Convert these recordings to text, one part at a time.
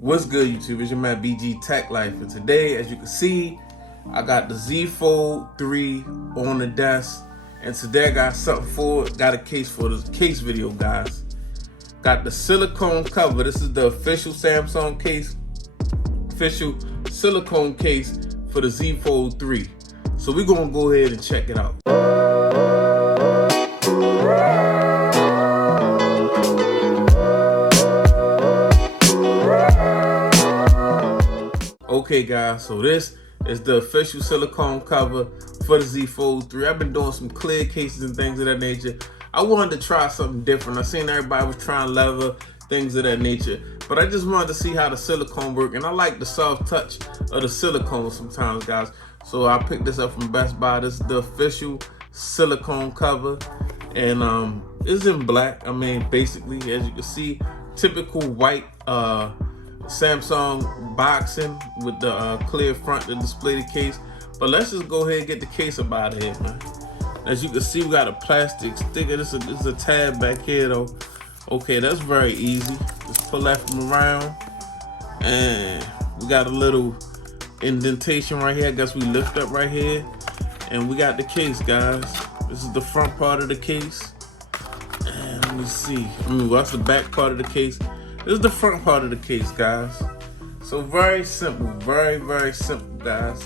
What's good, YouTube? It's your man BG Tech Life, and today, as you can see, I got the Z Fold 3 on the desk, and today I got something for it. Got a case for this case video, guys. Got the silicone cover. This is the official Samsung case, official silicone case for the Z Fold 3. So we're gonna go ahead and check it out. Okay guys, so this is the official silicone cover for the Z Fold 3. I've been doing some clear cases and things of that nature. I wanted to try something different. I seen everybody was trying leather, things of that nature, but I just wanted to see how the silicone work, and I like the soft touch of the silicone sometimes, guys. So I picked this up from Best Buy. This is the official silicone cover, and it's in black. I mean, basically, as you can see, typical white Samsung boxing with the clear front to display the case. But let's just go ahead and get the case up out of here, man. As you can see, we got a plastic sticker. This is a tab back here, though. Okay, that's very easy. Just pull that from around, and we got a little indentation right here. I guess we lift up right here, and we got the case, guys. This is the front part of the case, and let me see. That's the back part of the case. This is the front part of the case, guys. So very simple, very simple, guys.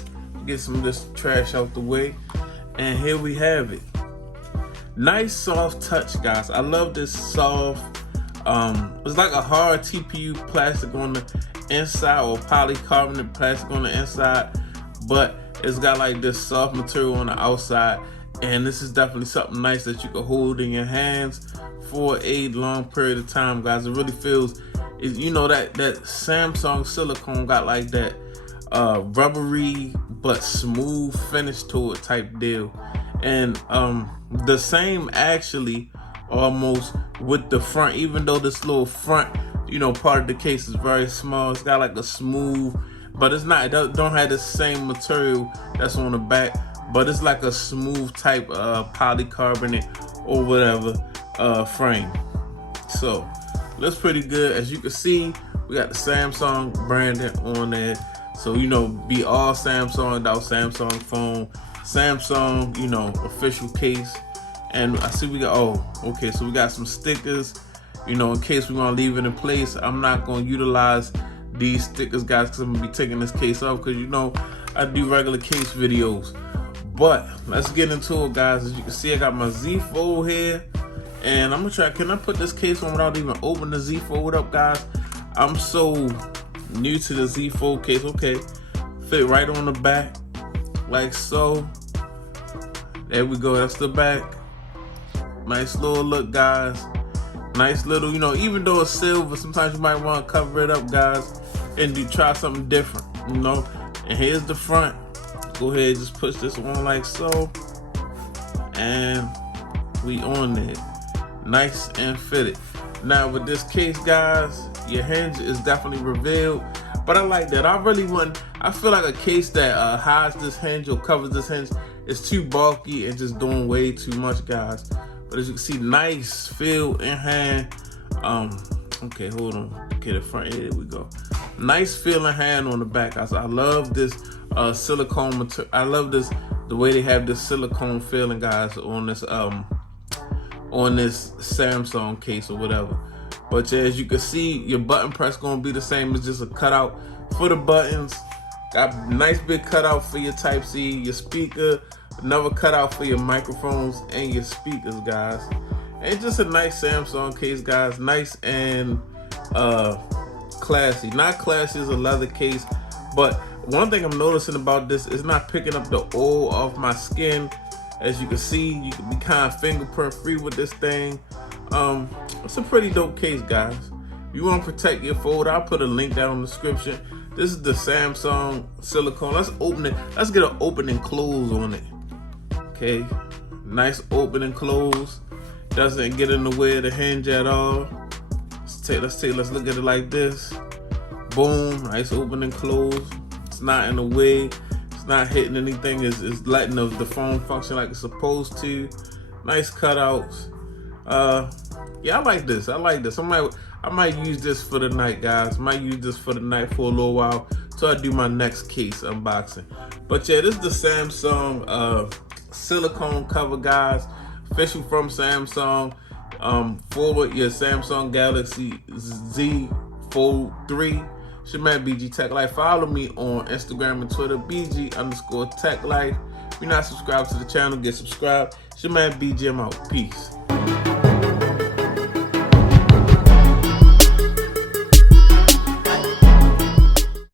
Get some of this trash out the way, and here we have it. Nice soft touch, guys. I love this soft. It's like a hard TPU plastic on the inside, or polycarbonate plastic on the inside, but it's got like this soft material on the outside. And this is definitely something nice that you can hold in your hands for a long period of time, guys. It really feels, you know, that Samsung silicone got like that rubbery but smooth finish to it type deal. And the same actually almost with the front, even though this little front, you know, part of the case is very small. It's got like a smooth, but it's not, it don't have the same material that's on the back, but it's like a smooth type polycarbonate or whatever frame. So looks pretty good. As you can see, we got the Samsung branding on there. So, you know, be all Samsung, without Samsung phone, Samsung, you know, official case. And I see we got, okay, so we got some stickers, you know, in case we want to leave it in place. I'm not going to utilize these stickers, guys, because I'm going to be taking this case off, because, you know, I do regular case videos. But let's get into it, guys. As you can see, I got my Z Fold here, and I'm going to try, can I put this case on without even opening the Z Fold up, guys? I'm so new to the Z Fold case. Okay, fit right on the back, like so. There we go, that's the back. Nice little look, guys. Nice little, you know, even though it's silver, sometimes you might want to cover it up, guys, and try something different, you know. And here's the front. Go ahead, just push this on like so, and we on it. Nice and fitted. Now with this case, guys, your hinge is definitely revealed, but I like that. I feel like a case that hides this hinge or covers this hinge is too bulky and just doing way too much, guys. But as you can see, nice feel in hand. Okay, hold on. Okay, the front, here we go. Nice feel in hand on the back, guys. I love this silicone material. I love this, the way they have this silicone feeling, guys, on this Samsung case or whatever. But as you can see, your button press gonna be the same. It's just a cutout for the buttons. Got nice big cutout for your Type-C, your speaker, another cutout for your microphones and your speakers, guys. And just a nice Samsung case, guys. Nice and classy. Not classy as a leather case, but one thing I'm noticing about this is not picking up the oil off my skin. As you can see, you can be kind of fingerprint free with this thing. It's a pretty dope case, guys. If you want to protect your fold, I'll put a link down in the description. This is the Samsung silicone. Let's open it. Let's get an open and close on it. Okay, nice open and close. Doesn't get in the way of the hinge at all. Let's look at it like this. Boom, nice open and close. It's not in the way. It's not hitting anything. It's letting the phone function like it's supposed to. Nice cutouts. Yeah, I like this. I I might use this for the night, guys. Might use this for the night for a little while till I do my next case unboxing. But yeah, this is the Samsung silicone cover, guys. Official from Samsung. Forward your Samsung Galaxy Z Fold 3. It's your man BG Tech Life. Follow me on Instagram and Twitter, BG_Tech Life. If you're not subscribed to the channel, get subscribed. It's your man BG. I'm out. Peace.